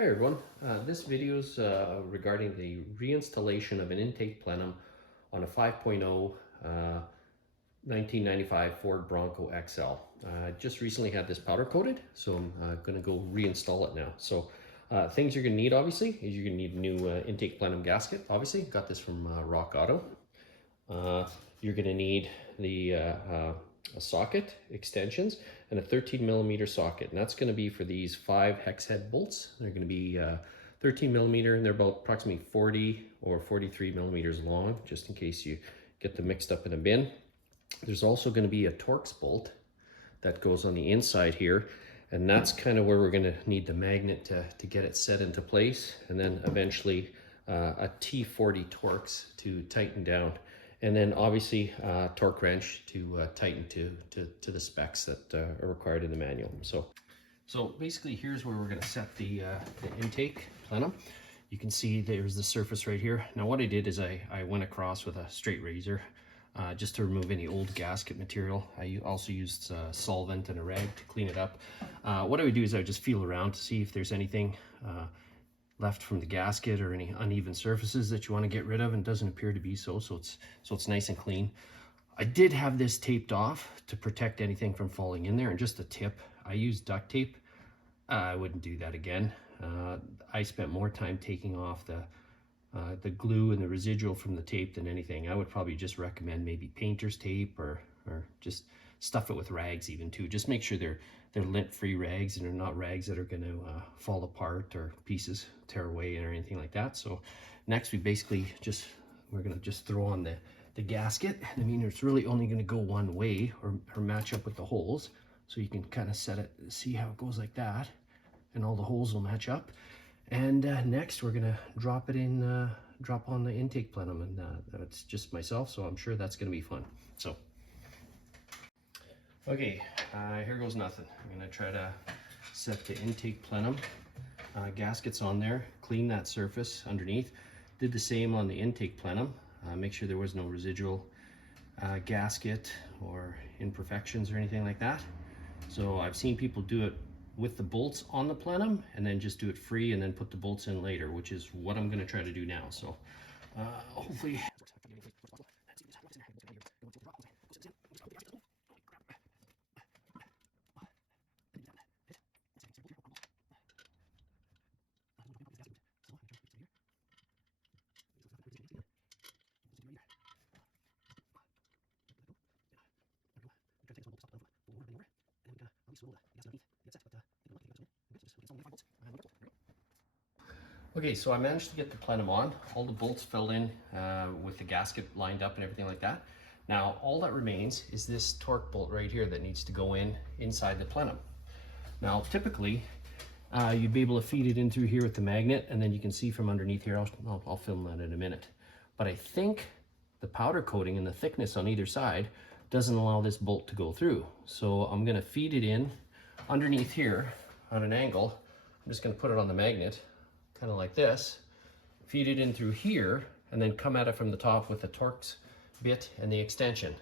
Hi everyone, this video is regarding the reinstallation of an intake plenum on a 5.0 1995 Ford Bronco XL. I just recently had this powder coated, so I'm going to go reinstall it now. So things you're going to need obviously is you're going to need a new intake plenum gasket. Obviously got this from Rock Auto. You're going to need the a socket, extensions, and a 13mm socket. And that's going to be for these 5 hex head bolts. They're going to be 13mm, and they're about approximately 40 or 43mm long, just in case you get them mixed up in a bin. There's also going to be a Torx bolt that goes on the inside here, and that's kind of where we're going to need the magnet to get it set into place, and then eventually a T40 Torx to tighten down. And then obviously torque wrench to tighten to the specs that are required in the manual. So basically here's where we're going to set the intake plenum. You can see there's the surface right here. Now what I did is I went across with a straight razor just to remove any old gasket material. I also used solvent and a rag to clean it up. What I would do is I would just feel around to see if there's anything left from the gasket or any uneven surfaces that you want to get rid of, and it doesn't appear to be so it's nice and clean. I did have this taped off to protect anything from falling in there, and just a tip, I used duct tape. I wouldn't do that again. I spent more time taking off the glue and the residual from the tape than anything. I would probably just recommend maybe painter's tape or just stuff it with rags even too. Just make sure they're lint-free rags and they're not rags that are going to fall apart or pieces tear away or anything like that. So next we basically we're going to just throw on the gasket. I mean, it's really only going to go one way or match up with the holes. So you can kind of set it, see how it goes like that, and all the holes will match up. And next we're going to drop on the intake plenum, and it's just myself, so I'm sure that's going to be fun. So okay, here goes nothing. I'm going to try to set the intake plenum gaskets on there, clean that surface underneath. Did the same on the intake plenum, make sure there was no residual gasket or imperfections or anything like that. So I've seen people do it with the bolts on the plenum and then just do it free and then put the bolts in later, which is what I'm going to try to do now. So hopefully okay, so I managed to get the plenum on. All the bolts fell in with the gasket lined up and everything like that. Now all that remains is this torque bolt right here that needs to go inside the plenum. Now typically you'd be able to feed it in through here with the magnet, and then you can see from underneath here. I'll film that in a minute. But I think the powder coating and the thickness on either side doesn't allow this bolt to go through. So I'm going to feed it in underneath here on an angle. I'm just going to put it on the magnet, kind of like this, feed it in through here, and then come at it from the top with the Torx bit and the extension.